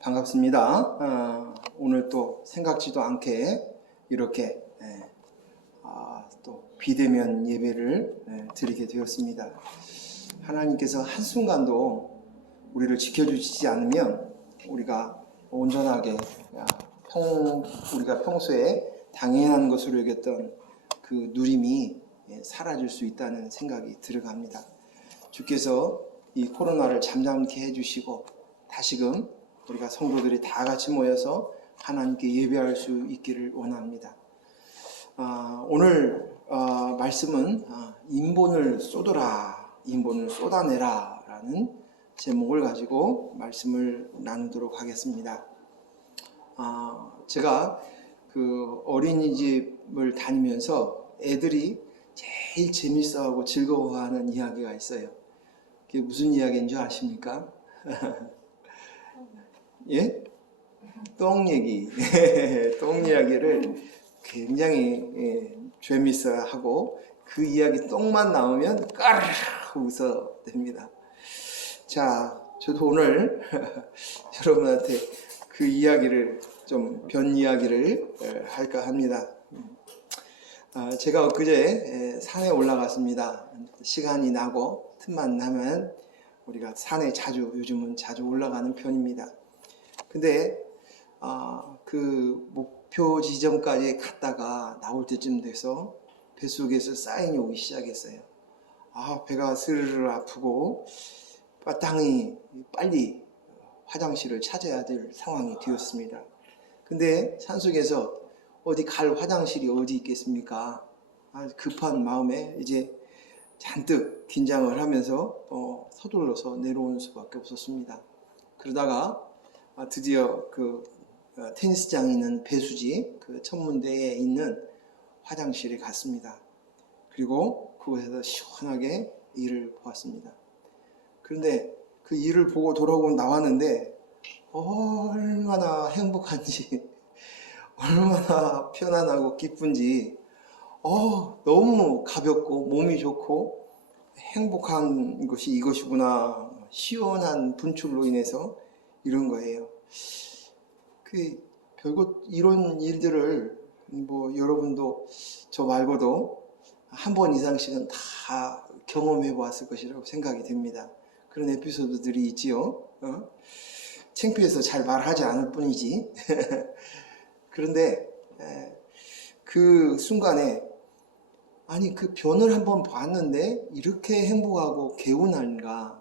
반갑습니다. 오늘 또 생각지도 않게 이렇게 또 비대면 예배를 드리게 되었습니다. 하나님께서 한순간도 우리를 지켜주시지 않으면 우리가 온전하게 우리가 평소에 당연한 것으로 여겼던 그 누림이 사라질 수 있다는 생각이 들어갑니다. 주께서 이 코로나를 잠잠케 해주시고 다시금 우리가 성도들이 다 같이 모여서 하나님께 예배할 수 있기를 원합니다. 오늘 말씀은 인본을 쏟아라, 인본을 쏟아내라 라는 제목을 가지고 말씀을 나누도록 하겠습니다. 제가 그 어린이집을 다니면서 애들이 제일 재밌어하고 즐거워하는 이야기가 있어요. 그게 무슨 이야기인 줄 아십니까? 예? 똥 얘기. 똥 이야기를 굉장히 재밌어하고 그 이야기 똥만 나오면 까르르 웃어댑니다. 자, 저도 오늘 여러분한테 그 이야기를 좀 변 이야기를 할까 합니다. 제가 엊그제 산에 올라갔습니다. 시간이 나고 틈만 나면 우리가 산에 요즘은 자주 올라가는 편입니다. 근데 그 목표 지점까지 갔다가 나올 때쯤 돼서 뱃속에서 사인이 오기 시작했어요. 배가 스르르 아프고 마땅히 빨리 화장실을 찾아야 될 상황이 되었습니다. 근데 산속에서 어디 갈 화장실이 어디 있겠습니까? 급한 마음에 이제 잔뜩 긴장을 하면서 서둘러서 내려오는 수밖에 없었습니다. 그러다가 드디어 그 테니스장이 있는 배수지 그 천문대에 있는 화장실에 갔습니다. 그리고 그곳에서 시원하게 일을 보았습니다. 그런데 그 일을 보고 돌아오고 나왔는데 얼마나 행복한지 얼마나 편안하고 기쁜지 너무 가볍고 몸이 좋고 행복한 것이 이것이구나, 시원한 분출로 인해서 이런 거예요. 별것 이런 일들을 여러분도 저 말고도 한 번 이상씩은 다 경험해 보았을 것이라고 생각이 됩니다. 그런 에피소드들이 있지요. 창피해서 잘 말하지 않을 뿐이지. 그런데 그 순간에 그 변을 한번 봤는데 이렇게 행복하고 개운한가,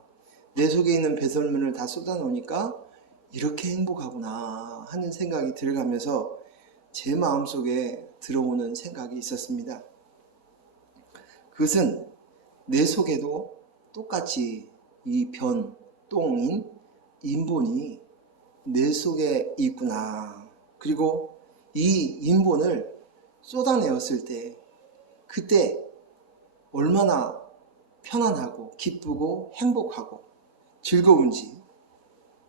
내 속에 있는 배설물을 다 쏟아놓으니까 이렇게 행복하구나 하는 생각이 들어가면서 제 마음속에 들어오는 생각이 있었습니다. 그것은 내 속에도 똑같이 이 똥인 인본이 내 속에 있구나. 그리고 이 인본을 쏟아내었을 때 그때 얼마나 편안하고 기쁘고 행복하고 즐거운지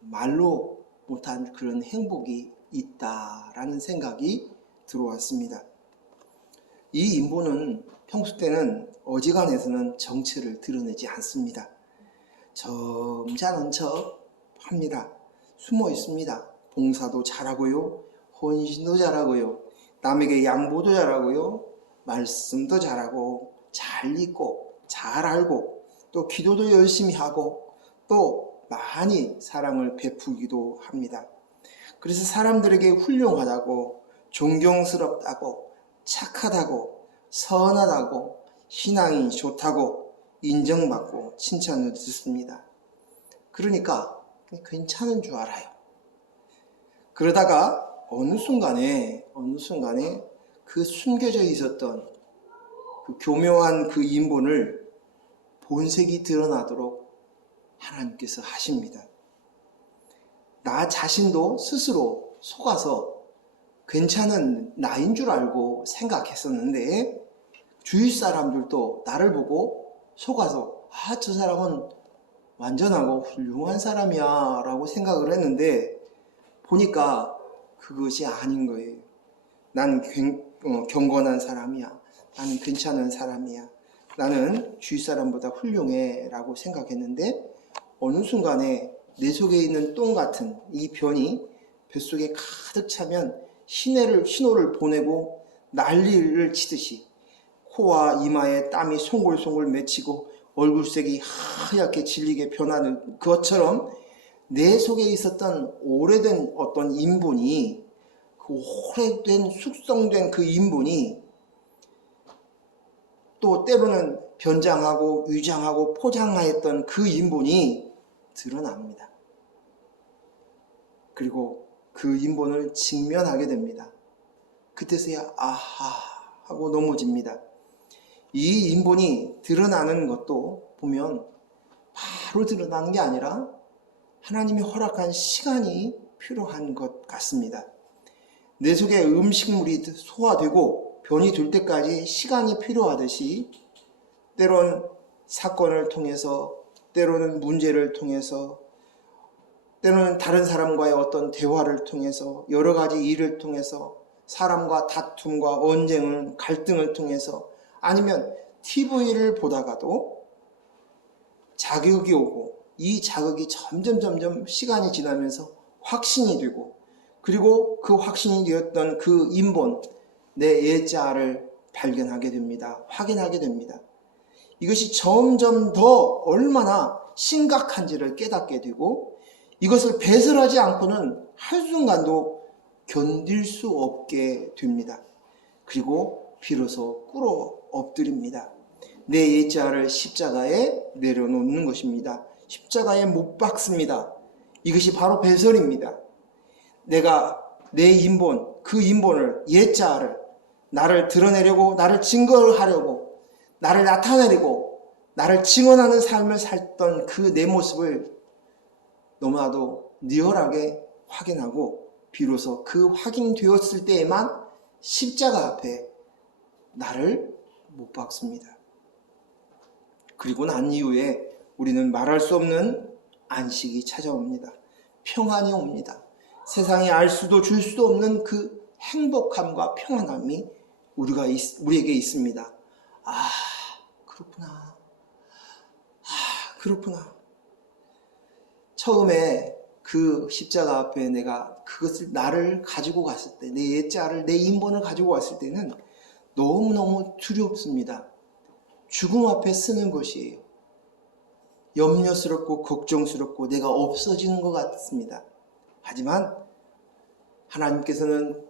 말로 못한 그런 행복이 있다라는 생각이 들어왔습니다. 이 인본은 평소 때는 어지간해서는 정체를 드러내지 않습니다. 점잖은 척 합니다. 숨어 있습니다. 봉사도 잘하고요, 헌신도 잘하고요, 남에게 양보도 잘하고요, 말씀도 잘하고, 잘 읽고, 잘 알고, 또 기도도 열심히 하고, 또 많이 사랑을 베푸기도 합니다. 그래서 사람들에게 훌륭하다고, 존경스럽다고, 착하다고, 선하다고, 신앙이 좋다고 인정받고 칭찬을 듣습니다. 그러니까 괜찮은 줄 알아요. 그러다가 어느 순간에 그 숨겨져 있었던 그 교묘한 그 인본을 본색이 드러나도록 하나님께서 하십니다. 나 자신도 스스로 속아서 괜찮은 나인 줄 알고 생각했었는데 주위 사람들도 나를 보고 속아서 저 사람은 완전하고 훌륭한 사람이야 라고 생각을 했는데 보니까 그것이 아닌 거예요. 난 경건한 사람이야, 나는 괜찮은 사람이야, 나는 주위 사람보다 훌륭해 라고 생각했는데 어느 순간에 내 속에 있는 똥 같은 이 변이 뱃속에 가득 차면 신호를 보내고 난리를 치듯이 코와 이마에 땀이 송골송골 맺히고 얼굴색이 하얗게 질리게 변하는 것처럼 내 속에 있었던 오래된 어떤 인본이, 그 오래된 숙성된 그 인본이 또 때로는 변장하고 위장하고 포장하였던 그 인본이 드러납니다. 그리고 그 인본을 직면하게 됩니다. 그때서야 아하 하고 넘어집니다. 이 인본이 드러나는 것도 보면 바로 드러나는 게 아니라 하나님이 허락한 시간이 필요한 것 같습니다. 내 속에 음식물이 소화되고 변이 될 때까지 시간이 필요하듯이 때론 사건을 통해서, 때로는 문제를 통해서, 때로는 다른 사람과의 어떤 대화를 통해서, 여러 가지 일을 통해서, 사람과 다툼과 언쟁을, 갈등을 통해서, 아니면 TV를 보다가도 자극이 오고, 이 자극이 점점 시간이 지나면서 확신이 되고, 그리고 그 확신이 되었던 그 인본, 내 예자를 발견하게 됩니다. 확인하게 됩니다. 이것이 점점 더 얼마나 심각한지를 깨닫게 되고, 이것을 배설하지 않고는 한순간도 견딜 수 없게 됩니다. 그리고 비로소 꿇어 엎드립니다. 내 예자를 십자가에 내려놓는 것입니다. 십자가에 못 박습니다. 이것이 바로 배설입니다. 내가 내 인본, 그 인본을, 예자를 나를 드러내려고, 나를 증거하려고, 나를 나타내려고, 나를 증언하는 삶을 살던 그 내 모습을 너무나도 리얼하게 확인하고, 비로소 그 확인되었을 때에만 십자가 앞에 나를 못 박습니다. 그리고 난 이후에 우리는 말할 수 없는 안식이 찾아옵니다. 평안이 옵니다. 세상에 알 수도 줄 수도 없는 그 행복함과 평안함이 우리에게 있습니다. 아, 그렇구나. 그렇구나. 처음에 그 십자가 앞에 내가 그것을, 나를 가지고 갔을 때, 내 예자를, 내 인본을 가지고 갔을 때는 너무너무 두렵습니다. 죽음 앞에 쓰는 것이에요. 염려스럽고 걱정스럽고 내가 없어지는 것 같습니다. 하지만 하나님께서는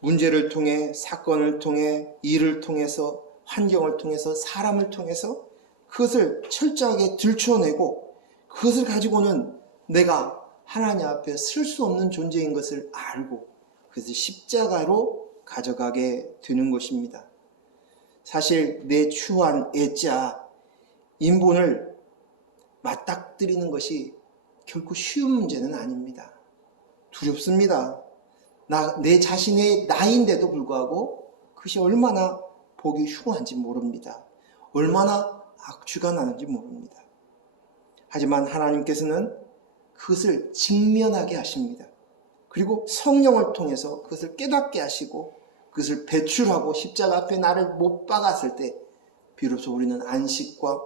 문제를 통해, 사건을 통해, 일을 통해서, 환경을 통해서, 사람을 통해서 그것을 철저하게 들춰내고, 그것을 가지고는 내가 하나님 앞에 쓸 수 없는 존재인 것을 알고, 그래서 십자가로 가져가게 되는 것입니다. 사실 내 추한 애자, 인본을 맞닥뜨리는 것이 결코 쉬운 문제는 아닙니다. 두렵습니다. 내 자신의 나인데도 불구하고 그것이 얼마나 보기 흉한지 모릅니다. 얼마나 악취가 나는지 모릅니다. 하지만 하나님께서는 그것을 직면하게 하십니다. 그리고 성령을 통해서 그것을 깨닫게 하시고 그것을 배출하고 십자가 앞에 나를 못 박았을 때 비로소 우리는 안식과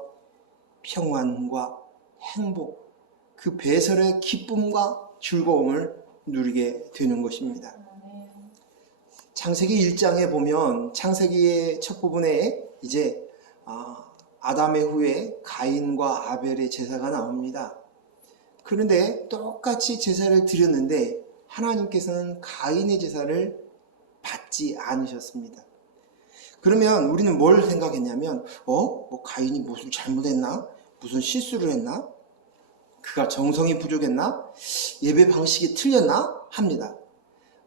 평안과 행복, 그 배설의 기쁨과 즐거움을 누리게 되는 것입니다. 창세기 1장에 보면, 창세기의 첫 부분에 이제 아담의 후에 가인과 아벨의 제사가 나옵니다. 그런데 똑같이 제사를 드렸는데 하나님께서는 가인의 제사를 받지 않으셨습니다. 그러면 우리는 뭘 생각했냐면, 뭐 가인이 무슨 잘못했나? 무슨 실수를 했나? 그가 정성이 부족했나? 예배 방식이 틀렸나? 합니다.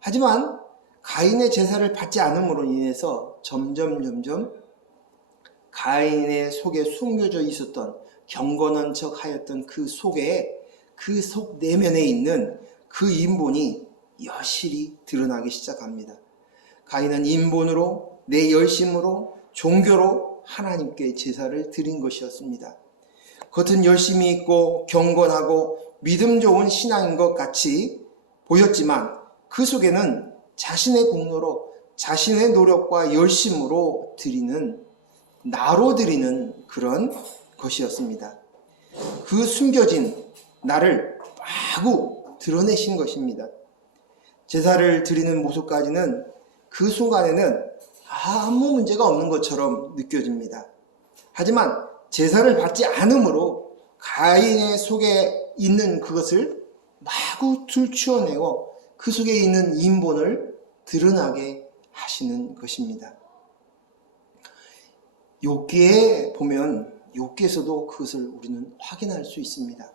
하지만 가인의 제사를 받지 않음으로 인해서 점점 가인의 속에 숨겨져 있었던, 경건한 척 하였던 그 속에, 그 속 내면에 있는 그 인본이 여실히 드러나기 시작합니다. 가인은 인본으로, 내 열심으로, 종교로 하나님께 제사를 드린 것이었습니다. 겉은 열심이 있고 경건하고 믿음 좋은 신앙인 것 같이 보였지만 그 속에는 자신의 공로로, 자신의 노력과 열심으로 드리는, 나로 드리는 그런 것이었습니다. 그 숨겨진 나를 마구 드러내신 것입니다. 제사를 드리는 모습까지는 그 순간에는 아무 문제가 없는 것처럼 느껴집니다. 하지만 제사를 받지 않으므로 가인의 속에 있는 그것을 마구 들추어내고 그 속에 있는 인본을 드러나게 하시는 것입니다. 욥기에 보면 욥기에서도 그것을 우리는 확인할 수 있습니다.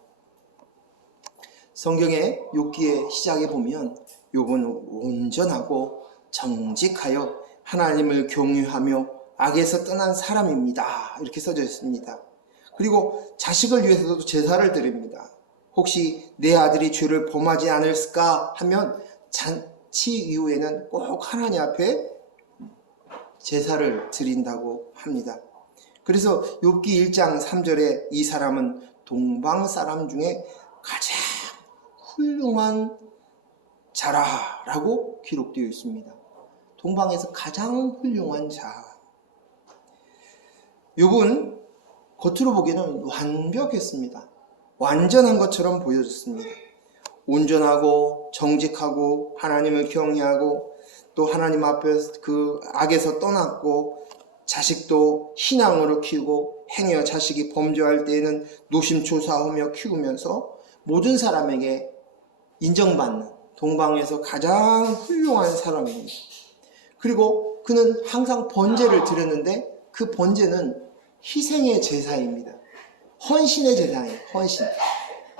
성경의 욥기의 시작에 보면 욥은 온전하고 정직하여 하나님을 경유하며 악에서 떠난 사람입니다. 이렇게 써져 있습니다. 그리고 자식을 위해서도 제사를 드립니다. 혹시 내 아들이 죄를 범하지 않을까 하면 잔치 이후에는 꼭 하나님 앞에 제사를 드린다고 합니다. 그래서 욥기 1장 3절에 이 사람은 동방 사람 중에 가장 훌륭한 자라라고 기록되어 있습니다. 동방에서 가장 훌륭한 자. 욥은 겉으로 보기에는 완벽했습니다. 완전한 것처럼 보여졌습니다. 온전하고 정직하고 하나님을 경외하고 또 하나님 앞에서 그 악에서 떠났고 자식도 신앙으로 키우고 행여 자식이 범죄할 때에는 노심초사하며 키우면서 모든 사람에게 인정받는 동방에서 가장 훌륭한 사람입니다. 그리고 그는 항상 번제를 드렸는데 그 번제는 희생의 제사입니다. 헌신의 제사예요. 헌신.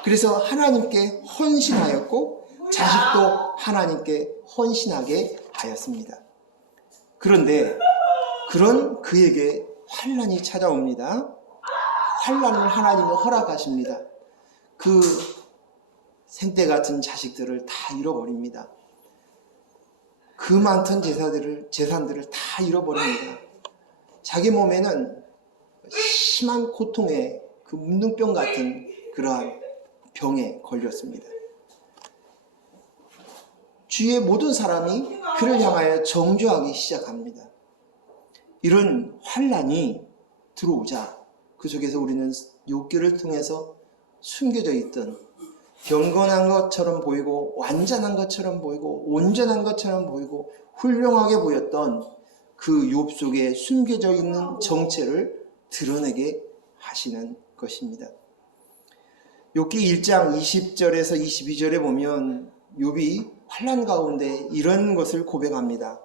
그래서 하나님께 헌신하였고 자식도 하나님께 헌신하게 하였습니다. 그런데 그런 그에게 환난이 찾아옵니다. 환난을 하나님이 허락하십니다. 그 생때 같은 자식들을 다 잃어버립니다. 그 많던 재산들을 다 잃어버립니다. 자기 몸에는 심한 고통에 그 문둥병 같은 그러한 병에 걸렸습니다. 주위의 모든 사람이 그를 향하여 정죄하기 시작합니다. 이런 환난이 들어오자 그 속에서 우리는 욥기를 통해서 숨겨져 있던 경건한 것처럼 보이고 완전한 것처럼 보이고 온전한 것처럼 보이고 훌륭하게 보였던 그 욥 속에 숨겨져 있는 정체를 드러내게 하시는 것입니다. 욥기 1장 20절에서 22절에 보면 욥이 환난 가운데 이런 것을 고백합니다.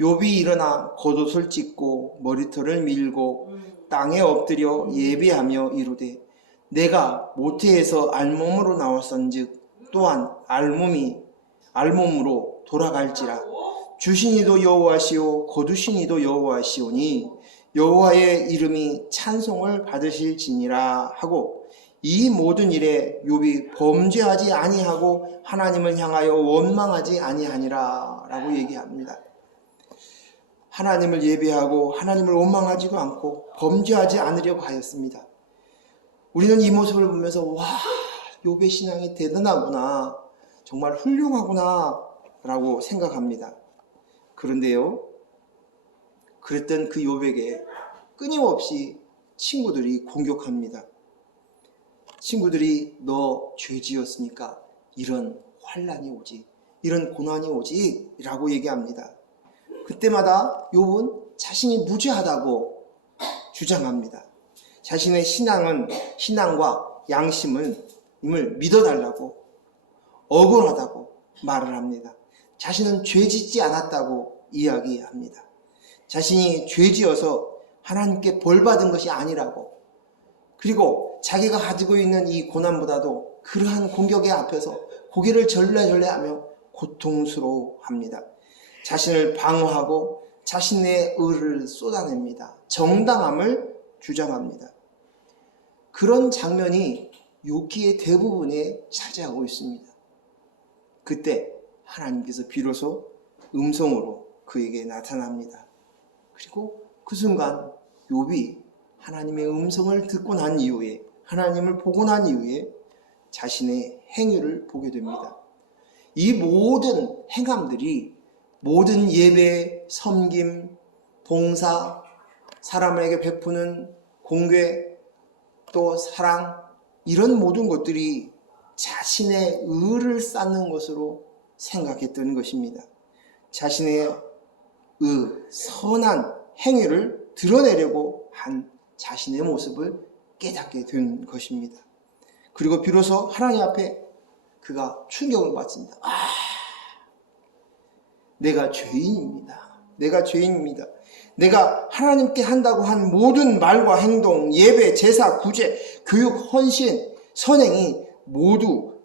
욥이 일어나 겉옷을 찢고 머리털을 밀고 땅에 엎드려 예배하며 이르되 내가 모태에서 알몸으로 나왔은즉 또한 알몸으로 돌아갈지라. 주신이도 여호와시오 거두신이도 여호와시오니 여호와의 이름이 찬송을 받으실지니라 하고 이 모든 일에 욥이 범죄하지 아니하고 하나님을 향하여 원망하지 아니하니라 라고 얘기합니다. 하나님을 예배하고 하나님을 원망하지도 않고 범죄하지 않으려고 하였습니다. 우리는 이 모습을 보면서 와, 욥의 신앙이 대단하구나, 정말 훌륭하구나 라고 생각합니다. 그런데요, 그랬던 그 욥에게 끊임없이 친구들이 공격합니다. 친구들이 너 죄 지었으니까 이런 환난이 오지, 이런 고난이 오지 라고 얘기합니다. 그때마다 욥은 자신이 무죄하다고 주장합니다. 자신의 신앙과 양심을 믿어달라고, 억울하다고 말을 합니다. 자신은 죄 짓지 않았다고 이야기합니다. 자신이 죄 지어서 하나님께 벌 받은 것이 아니라고, 그리고 자기가 가지고 있는 이 고난보다도 그러한 공격의 앞에서 고개를 절레절레하며 고통스러워합니다. 자신을 방어하고 자신의 의를 쏟아냅니다. 정당함을 주장합니다. 그런 장면이 욥기의 대부분에 차지하고 있습니다. 그때 하나님께서 비로소 음성으로 그에게 나타납니다. 그리고 그 순간 욥이 하나님의 음성을 듣고 난 이후에, 하나님을 보고 난 이후에 자신의 행위를 보게 됩니다. 이 모든 행함들이, 모든 예배, 섬김, 봉사, 사람에게 베푸는 공괴, 또 사랑, 이런 모든 것들이 자신의 의를 쌓는 것으로 생각했던 것입니다. 자신의 선한 행위를 드러내려고 한 자신의 모습을 깨닫게 된 것입니다. 그리고 비로소 하나님 앞에 그가 충격을 받습니다. 내가 죄인입니다. 내가 죄인입니다. 내가 하나님께 한다고 한 모든 말과 행동, 예배, 제사, 구제, 교육, 헌신, 선행이 모두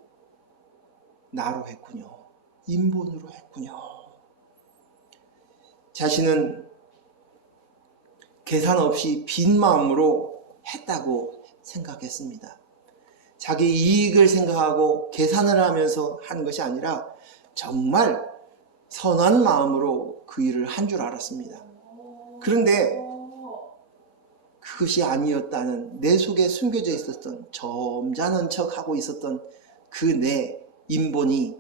나로 했군요. 인본으로 했군요. 자신은 계산 없이 빈 마음으로 했다고 생각했습니다. 자기 이익을 생각하고 계산을 하면서 한 것이 아니라 정말 선한 마음으로 그 일을 한 줄 알았습니다. 그런데 그것이 아니었다는, 내 속에 숨겨져 있었던, 점잖은 척하고 있었던 그 내 인본이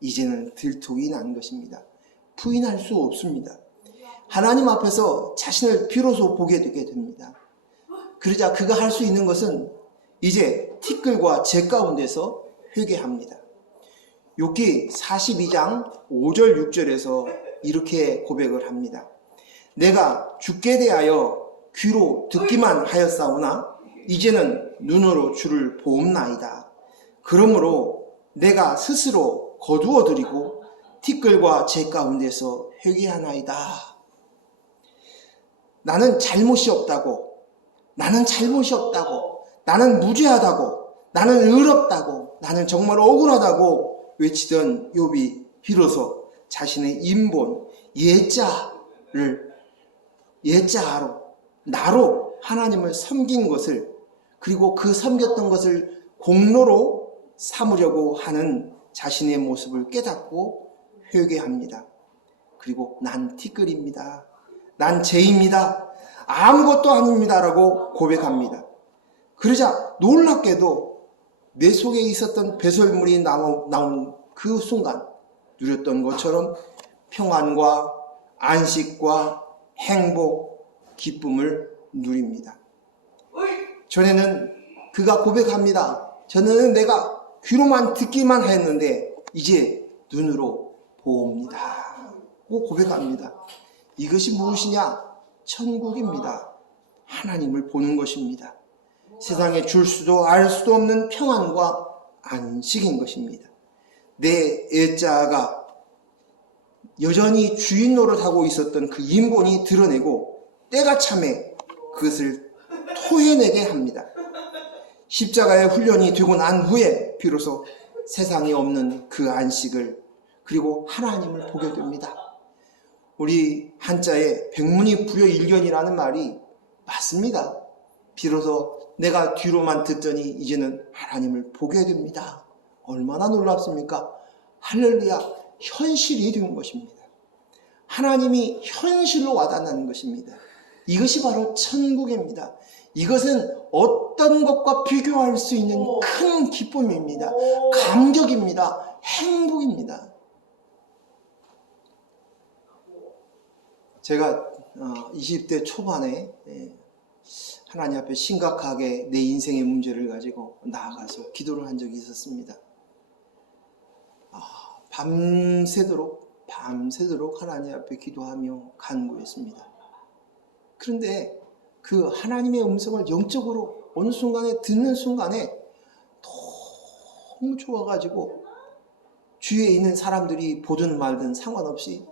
이제는 들통이 난 것입니다. 부인할 수 없습니다. 하나님 앞에서 자신을 비로소 보게 되게 됩니다. 그러자 그가 할 수 있는 것은 이제 티끌과 재 가운데서 회개합니다. 욥기 42장 5절 6절에서 이렇게 고백을 합니다. 내가 주께 대하여 귀로 듣기만 하였사오나 이제는 눈으로 주를 보옵나이다. 그러므로 내가 스스로 거두어드리고 티끌과 재 가운데서 회개하나이다. 나는 잘못이 없다고, 나는 무죄하다고, 나는 의롭다고, 나는 정말 억울하다고 외치던 욥이 비로소 자신의 인본, 예자로 나로 하나님을 섬긴 것을, 그리고 그 섬겼던 것을 공로로 삼으려고 하는 자신의 모습을 깨닫고 회개합니다. 그리고 난 티끌입니다. 난 죄입니다. 아무것도 아닙니다라고 고백합니다. 그러자 놀랍게도 내 속에 있었던 배설물이 나온 그 순간 누렸던 것처럼 평안과 안식과 행복, 기쁨을 누립니다. 전에는 그가 고백합니다. 전에는 내가 귀로만 듣기만 했는데 이제 눈으로 보옵니다. 고 고백합니다. 이것이 무엇이냐? 천국입니다. 하나님을 보는 것입니다. 세상에 줄 수도 알 수도 없는 평안과 안식인 것입니다. 내 애자가 여전히 주인 노릇하고 있었던 그 인본이 드러내고 때가 참에 그것을 토해내게 합니다. 십자가의 훈련이 되고 난 후에 비로소 세상에 없는 그 안식을, 그리고 하나님을 보게 됩니다. 우리 한자에 백문이 불여일견이라는 말이 맞습니다. 비로소 내가 뒤로만 듣더니 이제는 하나님을 보게 됩니다. 얼마나 놀랍습니까? 할렐루야, 현실이 된 것입니다. 하나님이 현실로 와닿는 것입니다. 이것이 바로 천국입니다. 이것은 어떤 것과 비교할 수 있는 큰 기쁨입니다. 감격입니다. 행복입니다. 제가 20대 초반에 하나님 앞에 심각하게 내 인생의 문제를 가지고 나아가서 기도를 한 적이 있었습니다. 밤새도록 하나님 앞에 기도하며 간구했습니다. 그런데 그 하나님의 음성을 영적으로 어느 순간에 듣는 순간에 너무 좋아가지고 주위에 있는 사람들이 보든 말든 상관없이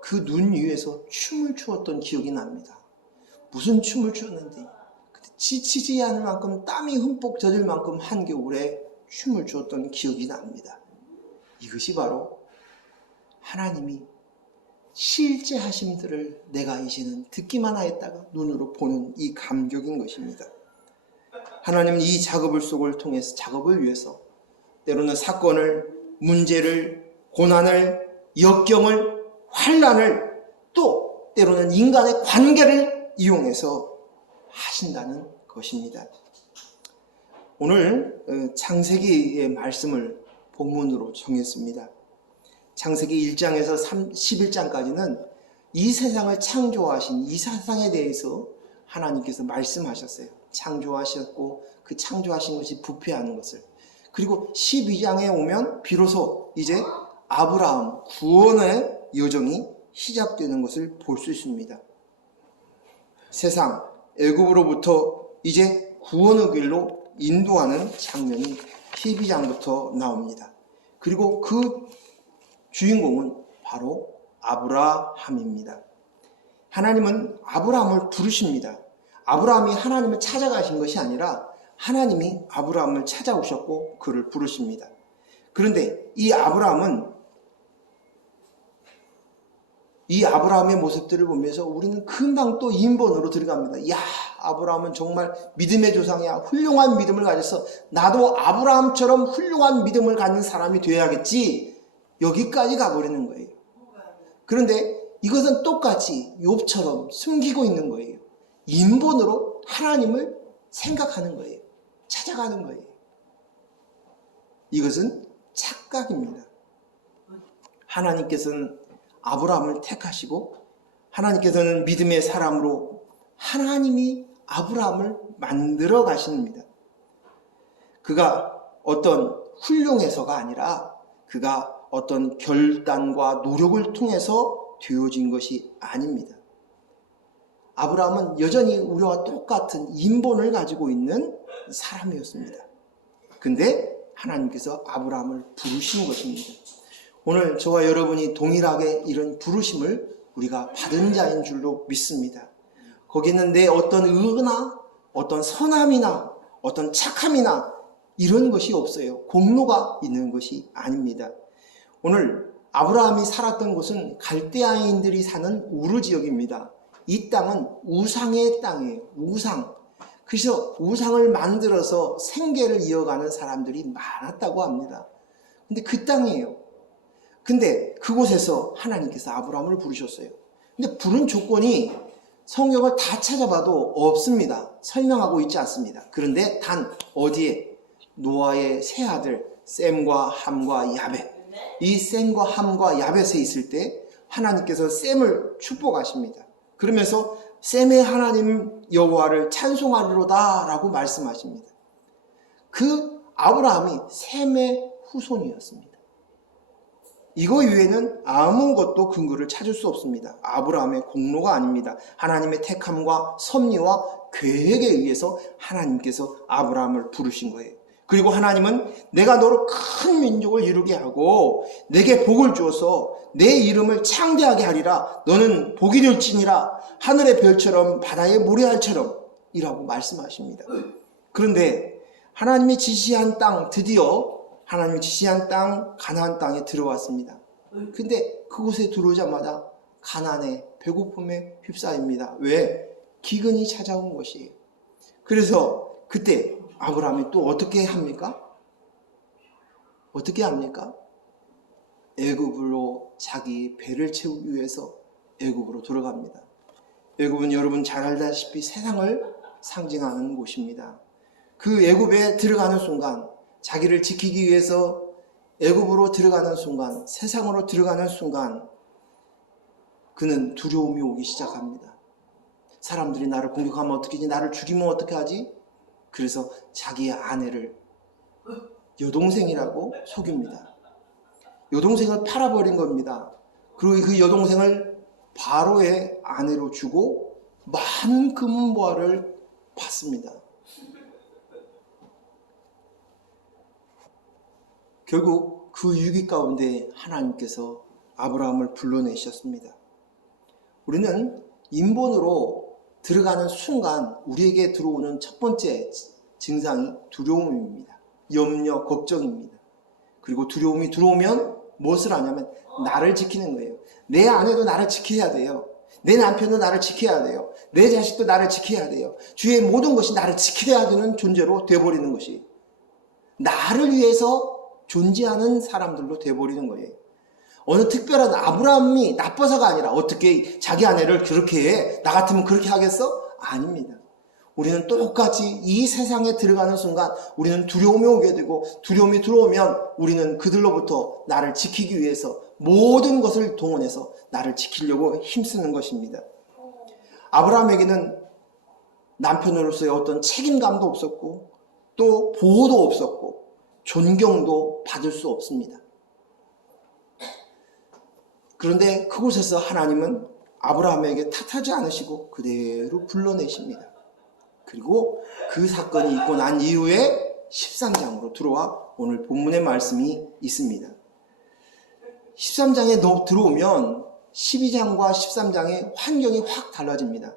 그 눈 위에서 춤을 추었던 기억이 납니다. 무슨 춤을 추었는지, 지치지 않을 만큼 땀이 흠뻑 젖을 만큼 한겨울에 춤을 추었던 기억이 납니다. 이것이 바로 하나님이 실제 하심들을 내가 이제는 듣기만 하였다가 눈으로 보는 이 감격인 것입니다. 하나님은 이 작업을 작업을 위해서 때로는 사건을, 문제를, 고난을, 역경을, 환난을, 또 때로는 인간의 관계를 이용해서 하신다는 것입니다. 오늘 창세기의 말씀을 본문으로 정했습니다. 창세기 1장에서 11장까지는 이 세상을 창조하신 이 세상에 대해서 하나님께서 말씀하셨어요. 창조하셨고 그 창조하신 것이 부패하는 것을, 그리고 12장에 오면 비로소 이제 아브라함 구원의 여정이 시작되는 것을 볼 수 있습니다. 세상 애굽으로부터 이제 구원의 길로 인도하는 장면이 12장부터 나옵니다. 그리고 그 주인공은 바로 아브라함입니다. 하나님은 아브라함을 부르십니다. 아브라함이 하나님을 찾아가신 것이 아니라 하나님이 아브라함을 찾아오셨고 그를 부르십니다. 그런데 이 아브라함의 모습들을 보면서 우리는 금방 또 인본으로 들어갑니다. 야, 아브라함은 정말 믿음의 조상이야. 훌륭한 믿음을 가졌어. 나도 아브라함처럼 훌륭한 믿음을 갖는 사람이 되어야겠지. 여기까지 가버리는 거예요. 그런데 이것은 똑같이 욥처럼 숨기고 있는 거예요. 인본으로 하나님을 생각하는 거예요. 찾아가는 거예요. 이것은 착각입니다. 하나님께서는 아브라함을 택하시고 하나님께서는 믿음의 사람으로 하나님이 아브라함을 만들어 가십니다. 그가 어떤 훌륭해서가 아니라 그가 어떤 결단과 노력을 통해서 되어진 것이 아닙니다. 아브라함은 여전히 우리와 똑같은 인본을 가지고 있는 사람이었습니다. 근데 하나님께서 아브라함을 부르신 것입니다. 오늘 저와 여러분이 동일하게 이런 부르심을 우리가 받은 자인 줄로 믿습니다. 거기는 내 어떤 의나 어떤 선함이나 어떤 착함이나 이런 것이 없어요. 공로가 있는 것이 아닙니다. 오늘 아브라함이 살았던 곳은 갈대아인들이 사는 우르 지역입니다. 이 땅은 우상의 땅이에요. 우상. 그래서 우상을 만들어서 생계를 이어가는 사람들이 많았다고 합니다. 근데 그 땅이에요. 근데 그곳에서 하나님께서 아브라함을 부르셨어요. 근데 부른 조건이 성경을 다 찾아봐도 없습니다. 설명하고 있지 않습니다. 그런데 단 어디에? 노아의 세 아들 셈과 함과 야벳. 이 셈과 함과 야벳에 있을 때 하나님께서 셈을 축복하십니다. 그러면서 셈의 하나님 여호와를 찬송하리로다 라고 말씀하십니다. 그 아브라함이 셈의 후손이었습니다. 이거 외에는 아무것도 근거를 찾을 수 없습니다. 아브라함의 공로가 아닙니다. 하나님의 택함과 섭리와 계획에 의해서 하나님께서 아브라함을 부르신 거예요. 그리고 하나님은 내가 너로 큰 민족을 이루게 하고 내게 복을 주어서 내 이름을 창대하게 하리라. 너는 복이 될지니라. 하늘의 별처럼 바다의 모래알처럼 이라고 말씀하십니다. 그런데 하나님이 지시한 땅, 드디어 하나님이 지시한 땅, 가나안 땅에 들어왔습니다. 근데 그곳에 들어오자마자 가난에 배고픔에 휩싸입니다. 왜? 기근이 찾아온 것이에요. 그래서 그때 아브라함이 또 어떻게 합니까? 어떻게 합니까? 애굽으로 자기 배를 채우기 위해서 애굽으로 들어갑니다. 애굽은 여러분 잘 알다시피 세상을 상징하는 곳입니다. 그 애굽에 들어가는 순간 자기를 지키기 위해서 애굽으로 들어가는 순간, 세상으로 들어가는 순간 그는 두려움이 오기 시작합니다. 사람들이 나를 공격하면 어떻게 하지? 나를 죽이면 어떻게 하지? 그래서 자기의 아내를 여동생이라고 속입니다. 여동생을 팔아버린 겁니다. 그리고 그 여동생을 바로의 아내로 주고 많은 금보화를 받습니다. 결국 그 위기 가운데 하나님께서 아브라함을 불러내셨습니다. 우리는 인본으로 들어가는 순간 우리에게 들어오는 첫 번째 증상이 두려움입니다. 염려, 걱정입니다. 그리고 두려움이 들어오면 무엇을 하냐면 나를 지키는 거예요. 내 아내도 나를 지켜야 돼요. 내 남편도 나를 지켜야 돼요. 내 자식도 나를 지켜야 돼요. 주의 모든 것이 나를 지켜야 되는 존재로 되어버리는 것이 나를 위해서 존재하는 사람들로 되어버리는 거예요. 어느 특별한 아브라함이 나빠서가 아니라 어떻게 자기 아내를 그렇게 해? 나 같으면 그렇게 하겠어? 아닙니다. 우리는 똑같이 이 세상에 들어가는 순간 우리는 두려움이 오게 되고 두려움이 들어오면 우리는 그들로부터 나를 지키기 위해서 모든 것을 동원해서 나를 지키려고 힘쓰는 것입니다. 아브라함에게는 남편으로서의 어떤 책임감도 없었고 또 보호도 없었고 존경도 받을 수 없습니다. 그런데 그곳에서 하나님은 아브라함에게 탓하지 않으시고 그대로 불러내십니다. 그리고 그 사건이 있고 난 이후에 13장으로 들어와 오늘 본문의 말씀이 있습니다. 13장에 들어오면 12장과 13장의 환경이 확 달라집니다.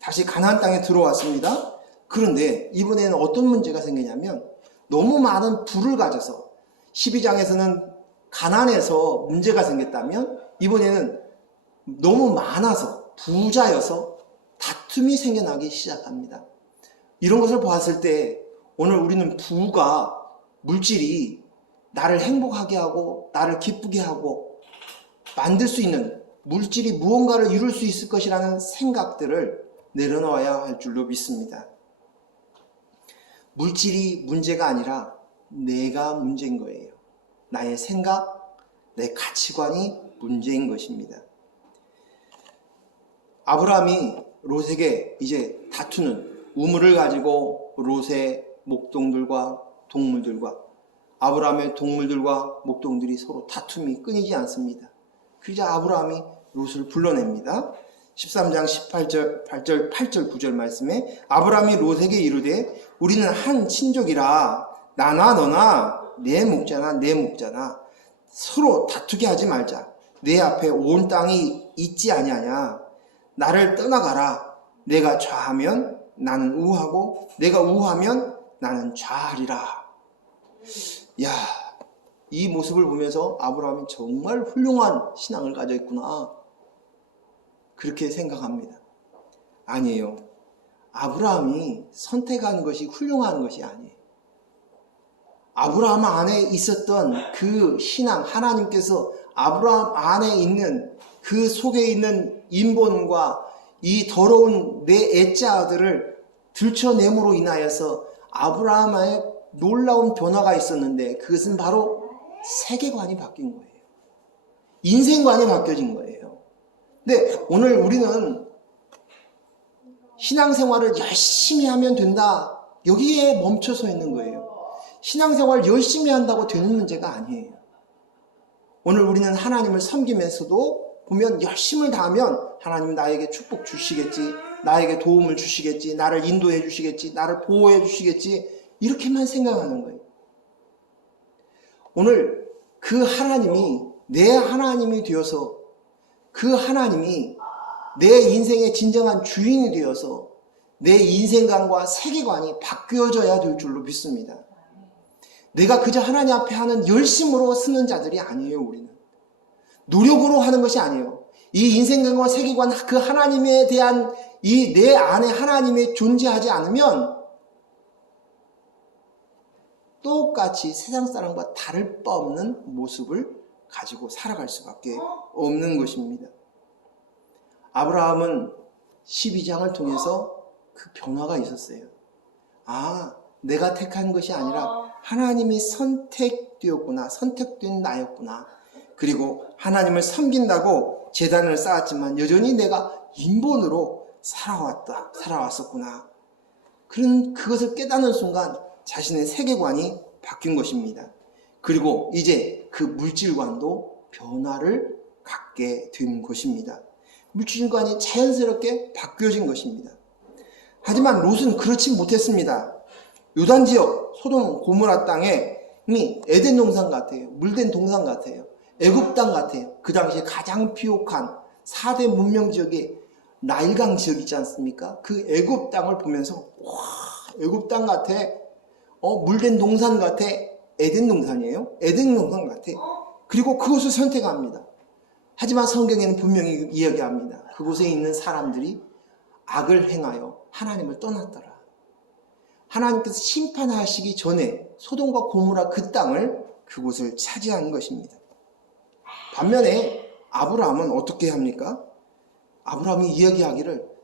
다시 가나안 땅에 들어왔습니다. 그런데 이번에는 어떤 문제가 생기냐면 너무 많은 부를 가져서 12장에서는 가난해서 문제가 생겼다면 이번에는 너무 많아서 부자여서 다툼이 생겨나기 시작합니다. 이런 것을 보았을 때 오늘 우리는 부가 물질이 나를 행복하게 하고 나를 기쁘게 하고 만들 수 있는 물질이 무언가를 이룰 수 있을 것이라는 생각들을 내려놓아야 할 줄로 믿습니다. 물질이 문제가 아니라 내가 문제인 거예요. 나의 생각, 내 가치관이 문제인 것입니다. 아브라함이 롯에게 이제 다투는 우물을 가지고 롯의 목동들과 동물들과 아브라함의 동물들과 목동들이 서로 다툼이 끊이지 않습니다. 그러자 아브라함이 롯을 불러냅니다. 13장 18절, 8절, 9절 말씀에 아브라함이 롯에게 이르되 우리는 한 친족이라 나나 너나 내 목자나 내 목자나 서로 다투게 하지 말자. 내 앞에 온 땅이 있지 아니하냐. 나를 떠나가라. 내가 좌하면 나는 우하고 내가 우하면 나는 좌하리라. 야, 이 모습을 보면서 아브라함이 정말 훌륭한 신앙을 가져 있구나. 그렇게 생각합니다. 아니에요. 아브라함이 선택한 것이 훌륭한 것이 아니에요. 아브라함 안에 있었던 그 신앙, 하나님께서 아브라함 안에 있는 그 속에 있는 인본과 이 더러운 내 애자들을 들춰냄으로 인하여서 아브라함의 놀라운 변화가 있었는데 그것은 바로 세계관이 바뀐 거예요. 인생관이 바뀌어진 거예요. 근데 오늘 우리는 신앙생활을 열심히 하면 된다. 여기에 멈춰서 있는 거예요. 신앙생활 열심히 한다고 되는 문제가 아니에요. 오늘 우리는 하나님을 섬기면서도 보면 열심을 다하면 하나님 나에게 축복 주시겠지, 나에게 도움을 주시겠지, 나를 인도해 주시겠지, 나를 보호해 주시겠지, 이렇게만 생각하는 거예요. 오늘 그 하나님이 내 하나님이 되어서 그 하나님이 내 인생의 진정한 주인이 되어서 내 인생관과 세계관이 바뀌어져야 될 줄로 믿습니다. 내가 그저 하나님 앞에 하는 열심으로 쓰는 자들이 아니에요. 우리는 노력으로 하는 것이 아니에요. 이 인생관과 세계관, 그 하나님에 대한 이 내 안에 하나님이 존재하지 않으면 똑같이 세상 사람과 다를 바 없는 모습을 가지고 살아갈 수밖에 없는 것입니다. 아브라함은 12장을 통해서 그 변화가 있었어요. 아, 내가 택한 것이 아니라 하나님이 선택되었구나, 선택된 나였구나. 그리고 하나님을 섬긴다고 제단을 쌓았지만 여전히 내가 인본으로 살아왔었구나. 그것을 깨닫는 순간 자신의 세계관이 바뀐 것입니다. 그리고 이제 그 물질관도 변화를 갖게 된 것입니다. 물질관이 자연스럽게 바뀌어진 것입니다. 하지만 롯은 그렇지 못했습니다. 요단지역 소돔 고모라 땅에 에덴 동산 같아요. 물된 동산 같아요. 애굽 땅 같아요. 그 당시에 가장 비옥한 4대 문명 지역이 나일강 지역 있지 않습니까? 그 애굽 땅을 보면서 와, 애굽 땅 같아. 물된 동산 같아. 에덴 동산이에요. 에덴 동산 같아. 그리고 그곳을 선택합니다. 하지만 성경에는 분명히 이야기합니다. 그곳에 있는 사람들이 악을 행하여 하나님을 떠났더라. 하나님께서 심판하시기 전에 소돔과 고모라 그 땅을 그곳을 차지한 것입니다. 반면에 아브라함은 어떻게 합니까? 아브라함이 이야기하기를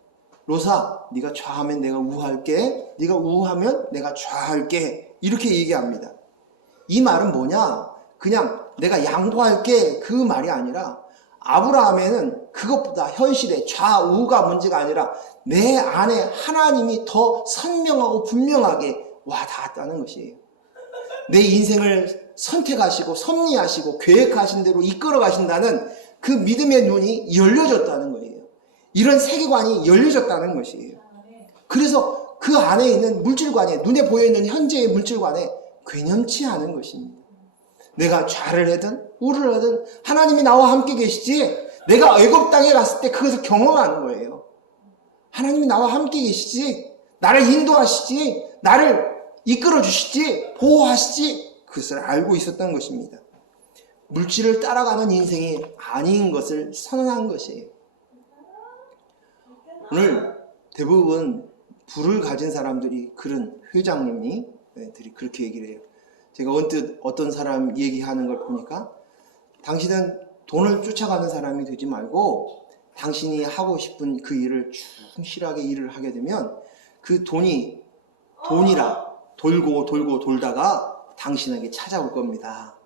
롯아, 네가 좌하면 내가 우할게, 네가 우하면 내가 좌할게, 이렇게 얘기합니다. 이 말은 뭐냐? 그냥 내가 양보할게, 그 말이 아니라 아브라함에는 그것보다 현실의 좌우가 문제가 아니라 내 안에 하나님이 더 선명하고 분명하게 와 닿았다는 것이에요. 내 인생을 선택하시고 섭리하시고 계획하신 대로 이끌어 가신다는 그 믿음의 눈이 열려졌다는 거예요. 이런 세계관이 열려졌다는 것이에요. 그래서 그 안에 있는 물질관에, 눈에 보여있는 현재의 물질관에 괴념치 않은 것입니다. 내가 좌를 하든 우를 하든 하나님이 나와 함께 계시지, 내가 애굽 땅에 갔을 때 그것을 경험하는 거예요. 하나님이 나와 함께 계시지, 나를 인도하시지, 나를 이끌어 주시지, 보호하시지, 그것을 알고 있었던 것입니다. 물질을 따라가는 인생이 아닌 것을 선언한 것이에요. 오늘 대부분 부를 가진 사람들이, 그런 회장님이 그렇게 얘기를 해요. 제가 언뜻 어떤 사람 얘기하는 걸 보니까, 당신은 돈을 쫓아가는 사람이 되지 말고 당신이 하고 싶은 그 일을 충실하게 일을 하게 되면 그 돈이라 돌고 돌다가 당신에게 찾아올 겁니다.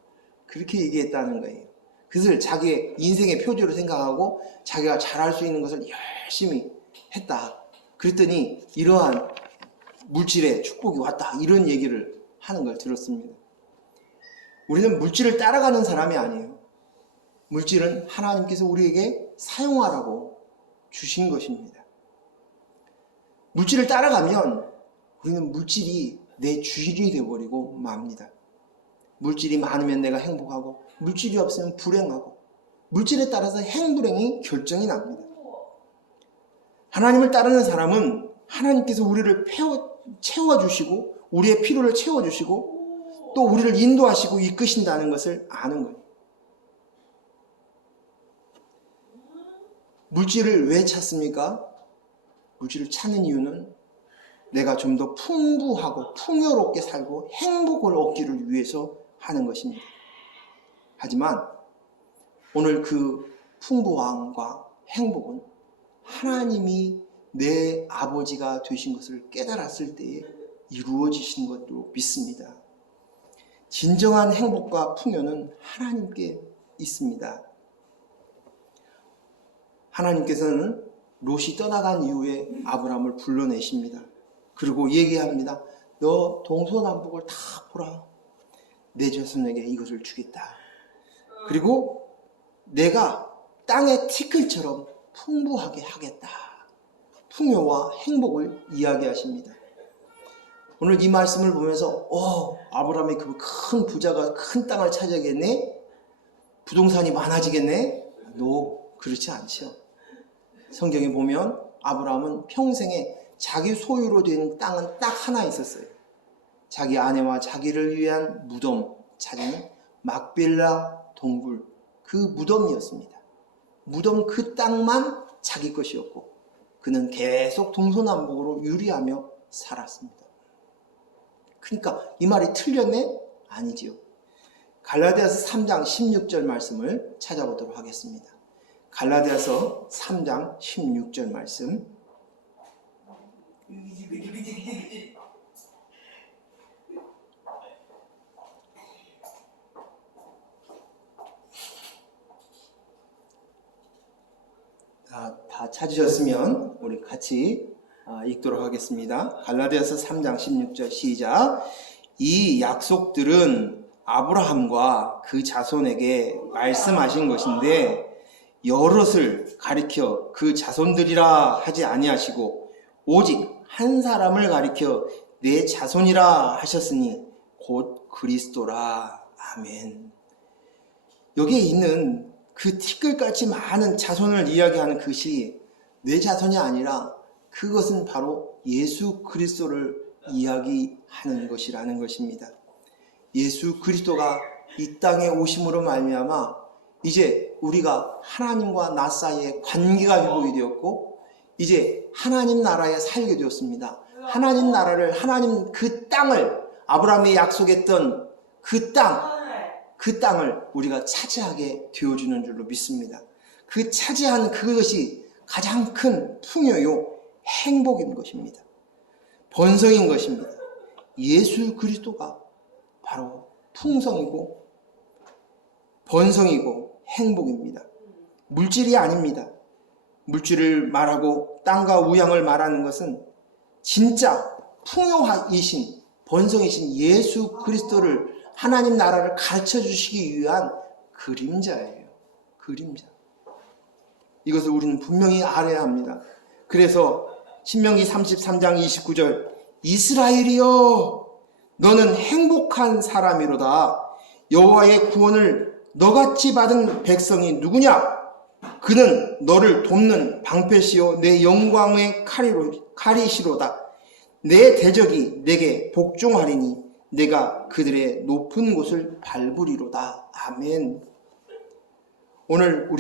그렇게 얘기했다는 거예요. 그것을 자기의 인생의 표지로 생각하고 자기가 잘할 수 있는 것을 열심히 했다. 그랬더니 이러한 물질의 축복이 왔다. 이런 얘기를 하는 걸 들었습니다. 우리는 물질을 따라가는 사람이 아니에요. 물질은 하나님께서 우리에게 사용하라고 주신 것입니다. 물질을 따라가면 우리는 물질이 내 주인이 되어버리고 맙니다. 물질이 많으면 내가 행복하고, 물질이 없으면 불행하고, 물질에 따라서 행불행이 결정이 납니다. 하나님을 따르는 사람은 하나님께서 우리를 채워주시고, 우리의 필요를 채워주시고, 또 우리를 인도하시고 이끄신다는 것을 아는 거예요. 물질을 왜 찾습니까? 물질을 찾는 이유는 내가 좀 더 풍부하고 풍요롭게 살고 행복을 얻기를 위해서 하는 것입니다. 하지만 오늘 그 풍부함과 행복은 하나님이 내 아버지가 되신 것을 깨달았을 때에 이루어지신 것으로 믿습니다. 진정한 행복과 풍요는 하나님께 있습니다. 하나님께서는 롯이 떠나간 이후에 아브라함을 불러내십니다. 그리고 얘기합니다. 너 동서남북을 다 보라. 내 자손에게 이것을 주겠다. 그리고 내가 땅의 티끌처럼 풍부하게 하겠다. 풍요와 행복을 이야기하십니다. 오늘 이 말씀을 보면서 아브라함이 그 큰 부자가 큰 땅을 차지하겠네? 부동산이 많아지겠네? 그렇지 않죠. 성경에 보면 아브라함은 평생에 자기 소유로 된 땅은 딱 하나 있었어요. 자기 아내와 자기를 위한 무덤 찾은 막벨라 동굴, 그 무덤이었습니다. 무덤 그 땅만 자기 것이었고 그는 계속 동서남북으로 유리하며 살았습니다. 그러니까 이 말이 틀렸네? 아니지요. 갈라디아서 3장 16절 말씀을 찾아보도록 하겠습니다. 갈라디아서 3장 16절 말씀. 다 찾으셨으면 우리 같이 읽도록 하겠습니다. 갈라디아서 3장 16절 시작. 이 약속들은 아브라함과 그 자손에게 말씀하신 것인데 여럿을 가리켜 그 자손들이라 하지 아니하시고 오직 한 사람을 가리켜 내 자손이라 하셨으니 곧 그리스도라. 아멘. 여기에 있는 그 티끌같이 많은 자손을 이야기하는 것이 내 자손이 아니라 그것은 바로 예수 그리스도를 이야기하는 것이라는 것입니다. 예수 그리스도가 이 땅에 오심으로 말미암아 이제 우리가 하나님과 나 사이에 관계가 회복이 되었고 이제 하나님 나라에 살게 되었습니다. 하나님 나라를, 하나님 그 땅을, 아브라함이 약속했던 그 땅을 우리가 차지하게 되어주는 줄로 믿습니다. 그 차지한 그것이 가장 큰 풍요요 행복인 것입니다. 번성인 것입니다. 예수 그리스도가 바로 풍성이고 번성이고 행복입니다. 물질이 아닙니다. 물질을 말하고 땅과 우양을 말하는 것은 진짜 풍요이신 본성이신 예수 그리스도를, 하나님 나라를 가르쳐 주시기 위한 그림자예요. 그림자. 이것을 우리는 분명히 알아야 합니다. 그래서 신명기 33장 29절, 이스라엘이여 너는 행복한 사람이로다. 여호와의 구원을 너같이 받은 백성이 누구냐? 그는 너를 돕는 방패시요 내 영광의 칼이시로다. 내 대적이 내게 복종하리니 내가 그들의 높은 곳을 밟으리로다. 아멘. 오늘 우리